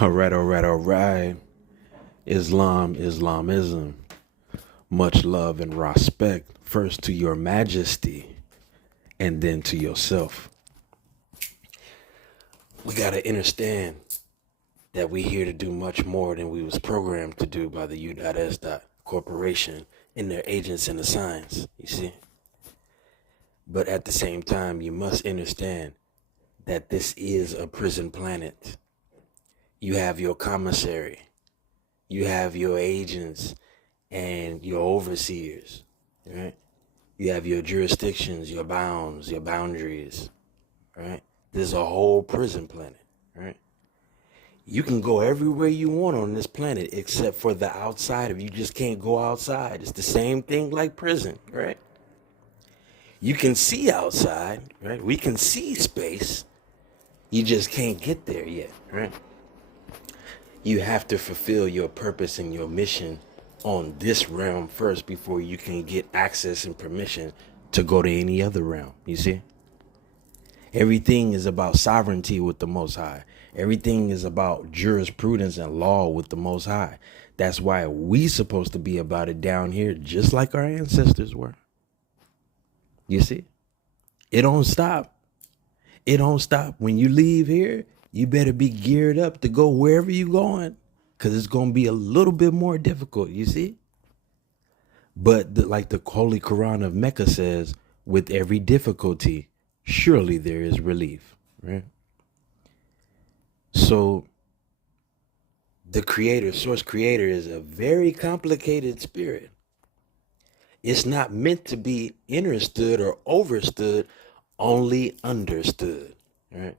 All right, all right, all right. Islam, Islamism. Much love and respect first to your majesty and then to yourself. We got to understand that we here to do much more than we was programmed to do by the U.S. Corporation and their agents and the signs, you see? But at the same time, you must understand that this is a prison planet. You have your commissary, you have your agents and your overseers, right? You have your jurisdictions, your bounds, your boundaries, right? This is a whole prison planet, right? You can go everywhere you want on this planet except for the outside of you just can't go outside. It's the same thing like prison, right? You can see outside, right? We can see space. You just can't get there yet, right? You have to fulfill your purpose and your mission on this realm first before you can get access and permission to go to any other realm. You see? Everything is about sovereignty with the Most High. Everything is about jurisprudence and law with the Most High. That's why we supposed to be about it down here, just like our ancestors were. You see? It don't stop. It don't stop. When you leave here, you better be geared up to go wherever you going, because it's going to be a little bit more difficult, you see? But like the Holy Quran of Mecca says, with every difficulty, surely there is relief, right? So the creator, source creator, is a very complicated spirit. It's not meant to be understood or overstood, only understood, right?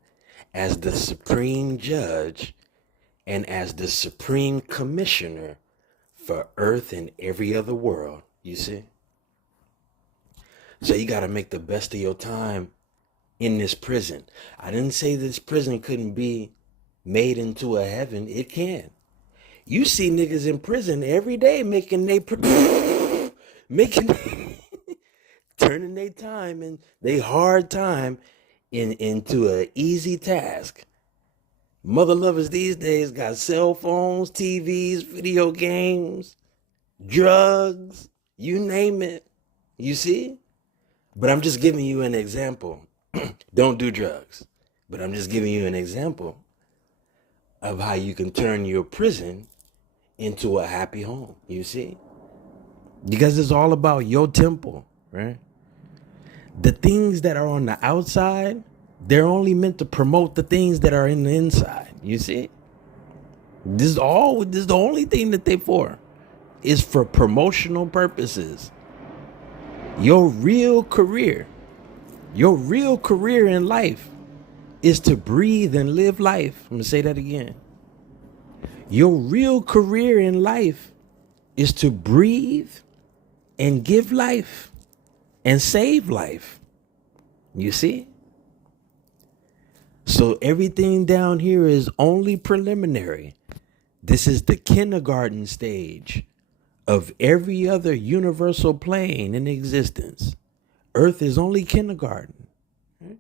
As the supreme judge and as the supreme commissioner for earth and every other world, you see? So you got to make the best of your time in this prison. I didn't say this prison couldn't be made into a heaven. It can. You see niggas in prison every day making making turning their time and they hard time into a easy task. Mother lovers these days got cell phones, TVs, video games, drugs, you name it. You see? But I'm just giving you an example. Don't do drugs. But I'm just giving you an example of how you can turn your prison into a happy home. You see? Because it's all about your temple, right? The things that are on the outside, they're only meant to promote the things that are in the inside. You see? This is the only thing that they for. Is for promotional purposes. Your real career in life is to breathe and live life. I'm going to say that again. Your real career in life is to breathe and give life and save life. You see? So everything down here is only preliminary. This is the kindergarten stage of every other universal plane in existence. Earth is only kindergarten. Right?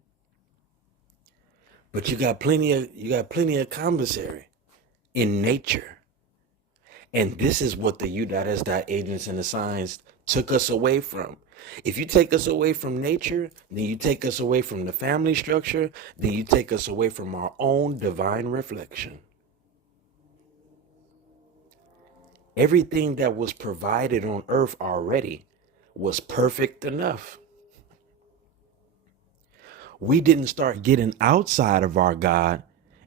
But you got plenty of commissary in nature. And this is what the U.S. agents and the signs took us away from. If you take us away from nature, then you take us away from the family structure, then you take us away from our own divine reflection. Everything that was provided on earth already was perfect enough. We didn't start getting outside of our God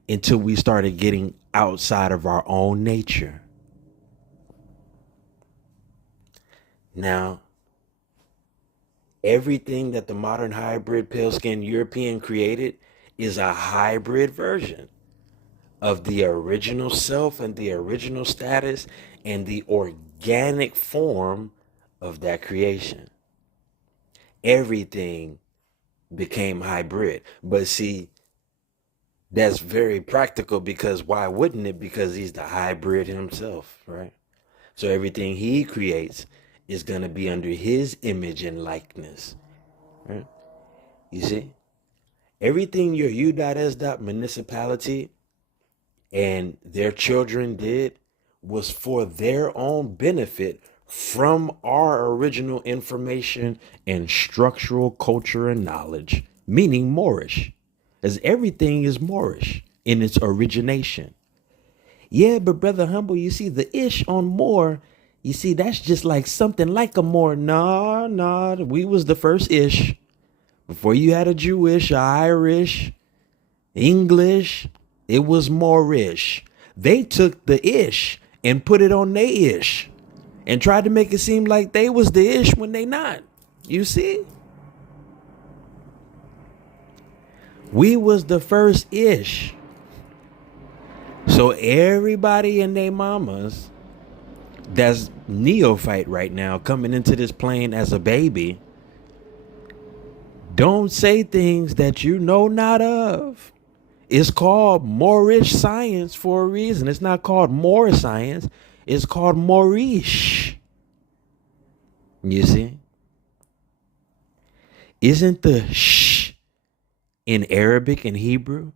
until we started getting outside of our own nature. Now, everything that the modern hybrid pale-skinned European created is a hybrid version of the original self and the original status and the organic form of that creation. Everything became hybrid. But see, that's very practical because why wouldn't it? Because he's the hybrid himself, right? So everything he creates is going to be under his image and likeness, right? You see? Everything your U.S. municipality and their children did was for their own benefit from our original information and structural culture and knowledge, meaning Moorish, as everything is Moorish in its origination. Yeah, but Brother Humble, you see the ish on Moor, you see, that's just like something like a Moor. No, we was the first ish. Before you had a Jewish, a Irish, English, it was Moorish. They took the ish and put it on they ish and tried to make it seem like they was the ish when they not. You see? We was the first ish. So everybody and their mamas that's neophyte right now coming into this plane as a baby, don't say things that you know not of. It's called Moorish science for a reason. It's not called Moor science. It's called Moorish. You see? Isn't the sh in Arabic and Hebrew?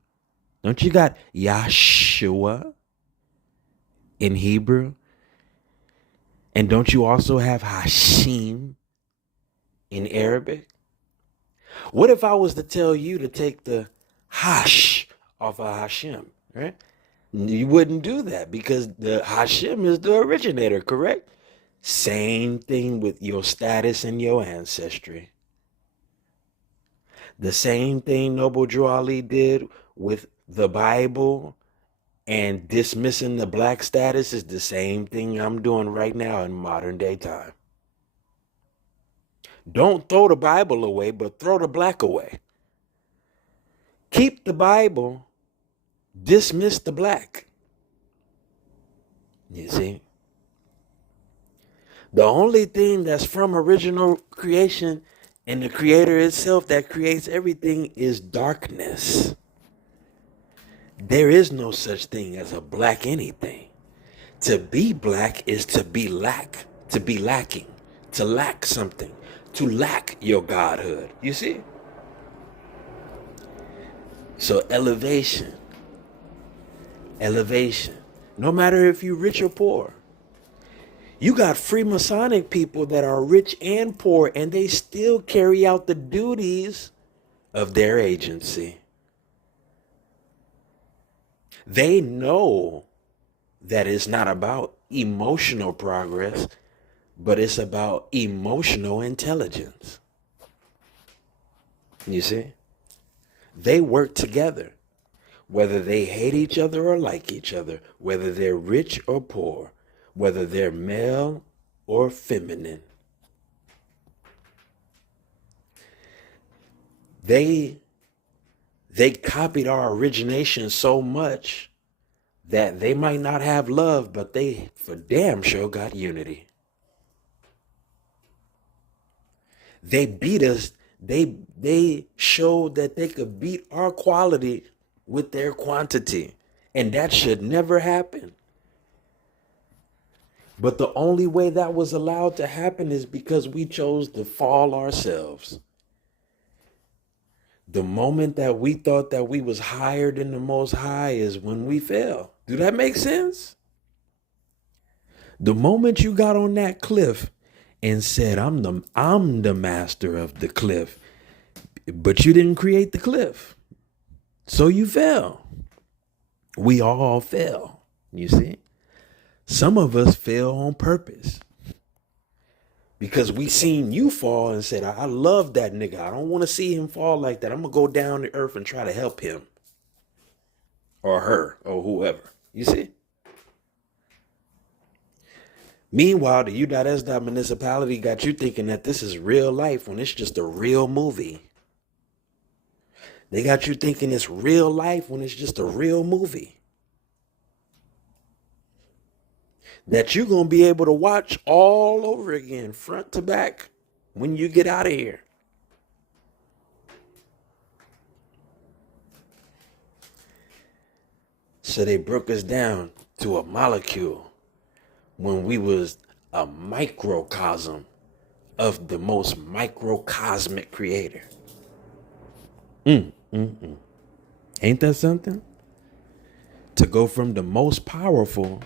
Don't you got Yahshua in Hebrew? And don't you also have Hashim in Arabic? What if I was to tell you to take the Hash off of Hashem, right? You wouldn't do that because the Hashem is the originator, correct? Same thing with your status and your ancestry. The same thing Noble Drew Ali did with the Bible and dismissing the black status is the same thing I'm doing right now in modern day time. Don't throw the Bible away, but throw the black away. Keep the Bible, dismiss the black. You see? The only thing that's from original creation and the creator itself that creates everything is darkness. There is no such thing as a black anything. To be black is to be lacking, to lack something, to lack your godhood. You see? So elevation. No matter if you're rich or poor. You got Freemasonic people that are rich and poor, and they still carry out the duties of their agency. They know that it's not about emotional progress, but it's about emotional intelligence. You see? They work together, whether they hate each other or like each other, whether they're rich or poor, whether they're male or feminine. They copied our origination so much that they might not have love, but they for damn sure got unity. They beat us. They showed that they could beat our quality with their quantity. And that should never happen. But the only way that was allowed to happen is because we chose to fall ourselves. The moment that we thought that we was higher than the Most High is when we fell. Do that make sense? The moment you got on that cliff and said, I'm the master of the cliff, but you didn't create the cliff. So you fell. We all fell, you see? Some of us fell on purpose because we seen you fall and said, I love that nigga. I don't want to see him fall like that. I'm going to go down to earth and try to help him or her or whoever. You see? Meanwhile, the U.S. municipality got you thinking that this is real life when it's just a real movie. They got you thinking it's real life when it's just a real movie that you're going to be able to watch all over again, front to back, when you get out of here. So they broke us down to a molecule when we was a microcosm of the most microcosmic creator. Ain't that something? to go from the most powerful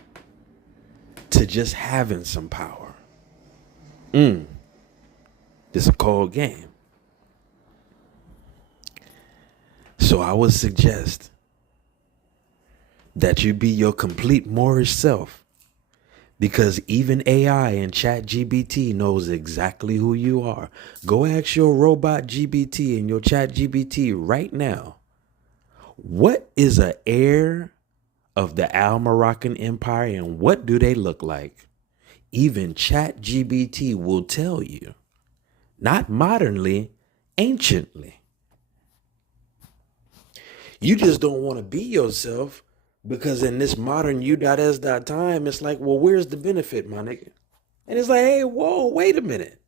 to just having some power. This is a cold game. So I would suggest that you be your complete Moorish self, because even AI and ChatGPT knows exactly who you are. Go ask your robot GBT and your ChatGPT right now, what is an heir of the Al-Moroccan Empire and what do they look like? Even ChatGPT will tell you. Not modernly, anciently. You just don't want to be yourself, because in this modern U.S. time, it's like, well, where's the benefit, my nigga? And it's like, hey, whoa, wait a minute.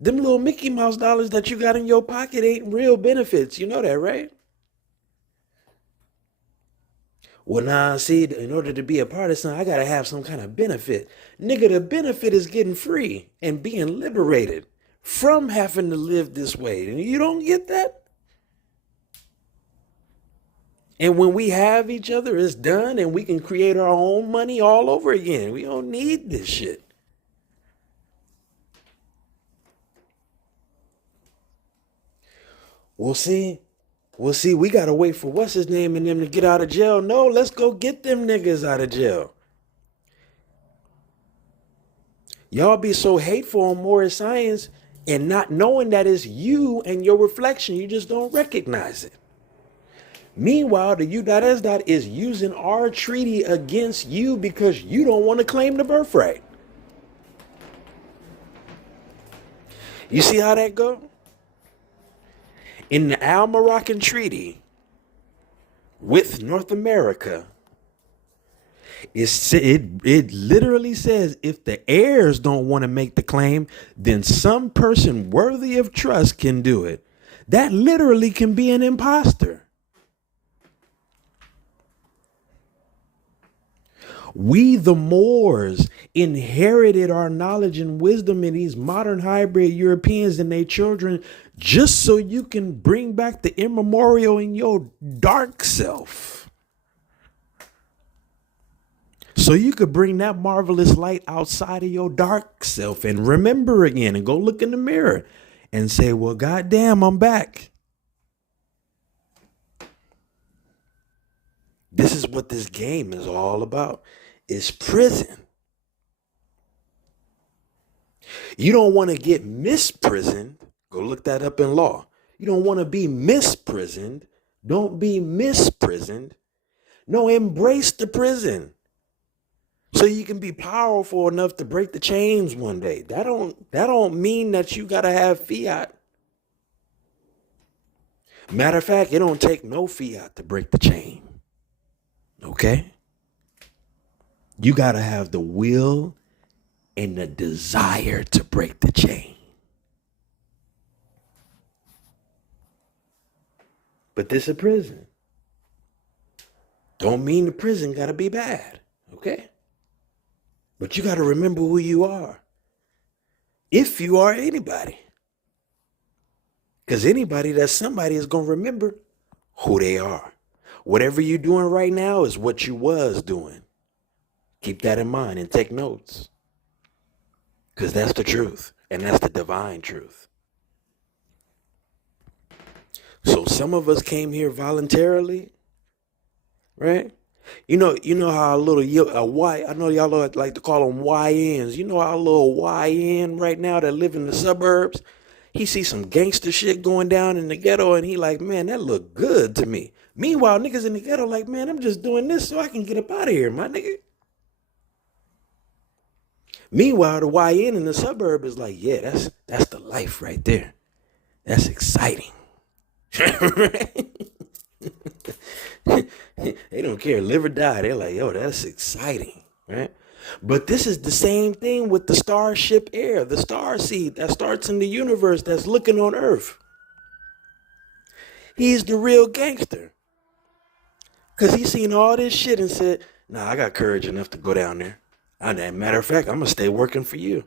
Them little Mickey Mouse dollars that you got in your pocket ain't real benefits. You know that, right? Well, nah, see, in order to be a partisan, I got to have some kind of benefit. Nigga, the benefit is getting free and being liberated from having to live this way. And you don't get that? And when we have each other, it's done, and we can create our own money all over again. We don't need this shit. We'll see, we got to wait for what's his name and them to get out of jail. No, let's go get them niggas out of jail. Y'all be so hateful on Moorish science and not knowing that it's you and your reflection. You just don't recognize it. Meanwhile, the U.S. is using our treaty against you because you don't want to claim the birthright. You see how that go? In the Al-Moroccan Treaty with North America, it literally says if the heirs don't want to make the claim, then some person worthy of trust can do it. That literally can be an imposter. We, the Moors, inherited our knowledge and wisdom in these modern hybrid Europeans and their children just so you can bring back the immemorial in your dark self. So you could bring that marvelous light outside of your dark self and remember again and go look in the mirror and say, well, goddamn, I'm back. This is what this game is all about. It's prison. You don't want to get misprisoned. Go look that up in law. You don't want to be misprisoned. Don't be misprisoned. No, embrace the prison. So you can be powerful enough to break the chains one day. That don't mean that you gotta have fiat. Matter of fact, it don't take no fiat to break the chain. Okay? You got to have the will and the desire to break the chain. But this is a prison. Don't mean the prison got to be bad. Okay? But you got to remember who you are. If you are anybody. Because anybody that's somebody is going to remember who they are. Whatever you're doing right now is what you was doing. Keep that in mind and take notes. Because that's the truth. And that's the divine truth. So some of us came here voluntarily. Right? You know how a little Y, I know y'all like to call them YNs. You know how a little YN right now that live in the suburbs, he sees some gangster shit going down in the ghetto and he like, man, that look good to me. Meanwhile, niggas in the ghetto like, man, I'm just doing this so I can get up out of here, my nigga. Meanwhile, the YN in the suburb is like, yeah, that's the life right there. That's exciting. They don't care, live or die. They're like, yo, that's exciting, right? But this is the same thing with the starship air, the star seed that starts in the universe that's looking on Earth. He's the real gangster. Because he's seen all this shit and said, nah, I got courage enough to go down there. Matter of fact, I'm going to stay working for you.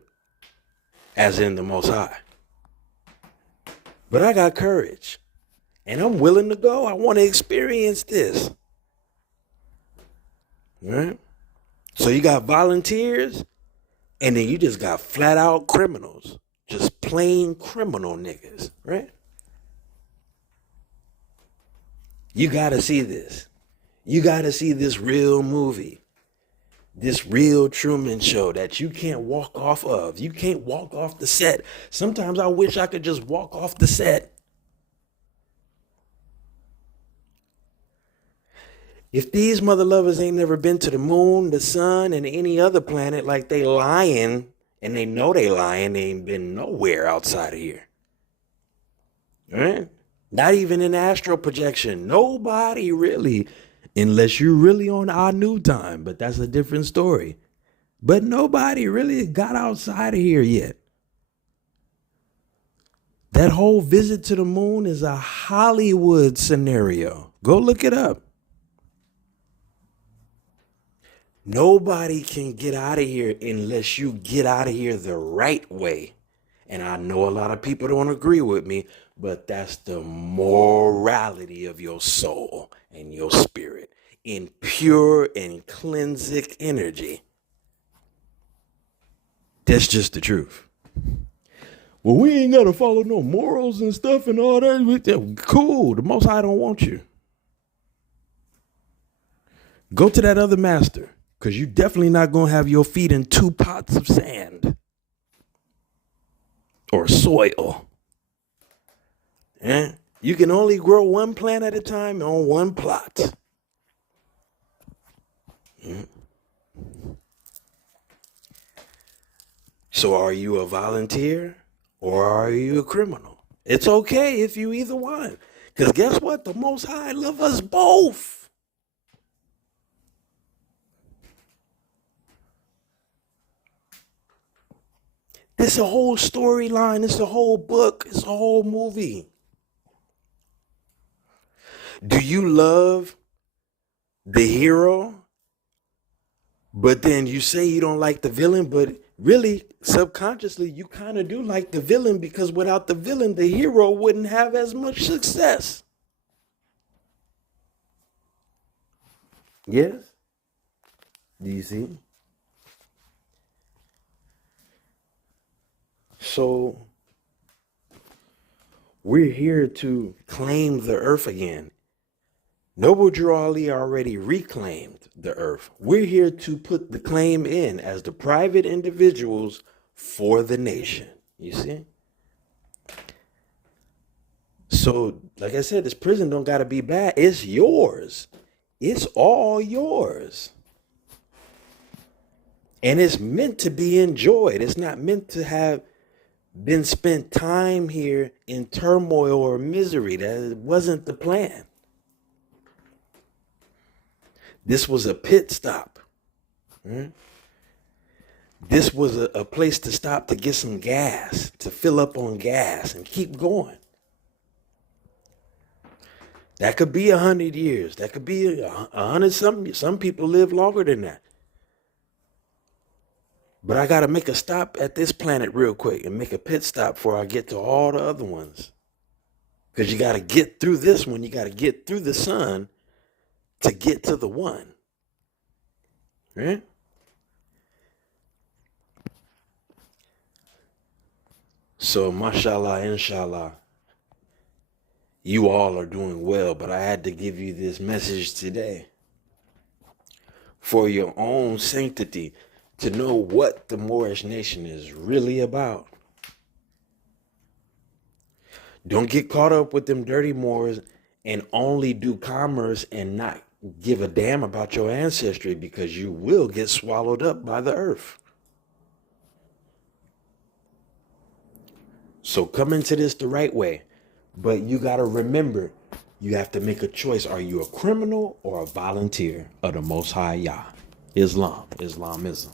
As in the Most High. But I got courage. And I'm willing to go. I want to experience this. Right? So you got volunteers, and then you just got flat out criminals. Just plain criminal niggas, right? You gotta see this. You gotta see this real movie. This real Truman Show that you can't walk off of. You can't walk off the set. Sometimes I wish I could just walk off the set. If these mother lovers ain't never been to the moon, the sun, and any other planet, like they lying, and they know they lying, they ain't been nowhere outside of here. Right? Not even in astral projection. Nobody really, unless you're really on our new time, but that's a different story. But nobody really got outside of here yet. That whole visit to the moon is a Hollywood scenario. Go look it up. Nobody can get out of here unless you get out of here the right way. And I know a lot of people don't agree with me, but that's the morality of your soul and your spirit in pure and cleansing energy. That's just the truth. Well, we ain't got to follow no morals and stuff and all that. Cool. The Most High don't want you. Go to that other master, because you definitely not going to have your feet in 2 pots of sand or soil. Yeah? You can only grow 1 plant at a time on 1 plot. So are you a volunteer or are you a criminal? It's okay if you either one. Because guess what? The Most High love us both. It's a whole storyline. It's a whole book. It's a whole movie. Do you love the hero, but then you say you don't like the villain, but really, subconsciously, you kind of do like the villain, because without the villain, the hero wouldn't have as much success. Yes? Do you see? So, we're here to claim the earth again. Noble Drew Ali already reclaimed the earth. We're here to put the claim in as the private individuals for the nation. You see? So, like I said, this prison don't got to be bad. It's yours. It's all yours. And it's meant to be enjoyed. It's not meant to have been spent time here in turmoil or misery. That wasn't the plan. This was a pit stop. This was a place to stop to get some gas, to fill up on gas and keep going. That could be 100 years. That could be 100 something. Some people live longer than that. But I got to make a stop at this planet real quick and make a pit stop before I get to all the other ones. Because you got to get through this one. You got to get through the sun to get to the one. Right? So, mashallah, inshallah, you all are doing well, but I had to give you this message today for your own sanctity, to know what the Moorish nation is really about. Don't get caught up with them dirty Moors and only do commerce and not give a damn about your ancestry, because you will get swallowed up by the earth. So come into this the right way. But you got to remember, you have to make a choice. Are you a criminal or a volunteer of the Most High Yah? Islamism.